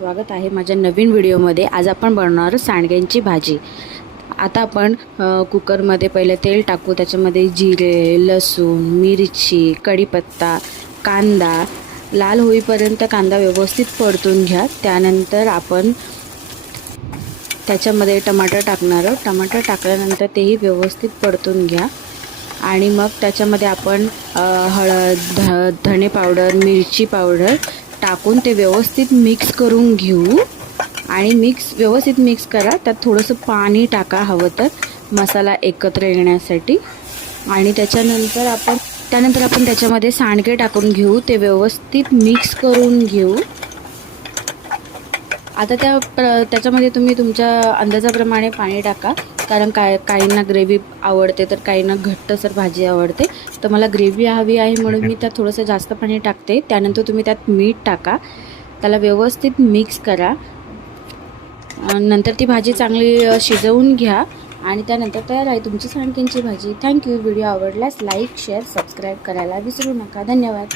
स्वागत आहे माझ्या नवीन व्हिडिओमध्ये. आज आपण बनवणार सांडग्यांची भाजी. आता आपण कुकरमध्ये पहिले तेल टाकू त्याच्यामध्ये जिरे लसूण मिरची कढीपत्ता कांदा. लाल होईपर्यंत कांदा व्यवस्थित परतून घ्या. त्यानंतर आपण त्याच्यामध्ये टमाटर टाकणार आहोत. टमाटर टाकल्यानंतर तेही व्यवस्थित परतून घ्या. आणि मग त्याच्यामध्ये आपण हळद ध धणे पावडर मिरची पावडर टाकून ते व्यवस्थित मिक्स करून घेऊ. आणि मिक्स व्यवस्थित मिक्स करा. त्यात थोडंसं पाणी टाका हवं तर मसाला एकत्र येण्यासाठी. आणि त्याच्यानंतर आपण त्यानंतर आपण त्याच्यामध्ये सांडगे टाकून घेऊ. ते व्यवस्थित मिक्स करून घेऊ. आता त्या प्र त्याच्यामध्ये तुम्ही तुमच्या अंदाजाप्रमाणे पाणी टाका. कारण काय काहींना ग्रेव्ही आवडते तर काहींना घट्टसर भाजी आवडते. तर मला ग्रेव्ही हवी आहे म्हणून मी त्यात थोडंसं जास्त पाणी टाकते. त्यानंतर तुम्ही त्यात मीठ टाका. त्याला व्यवस्थित मिक्स करा. नंतर ती भाजी चांगली शिजवून घ्या. आणि त्यानंतर तयार आहे तुमची सांडकींची भाजी. थँक्यू व्हिडिओ आवडल्यास लाईक शेअर सबस्क्राईब करायला विसरू नका. धन्यवाद.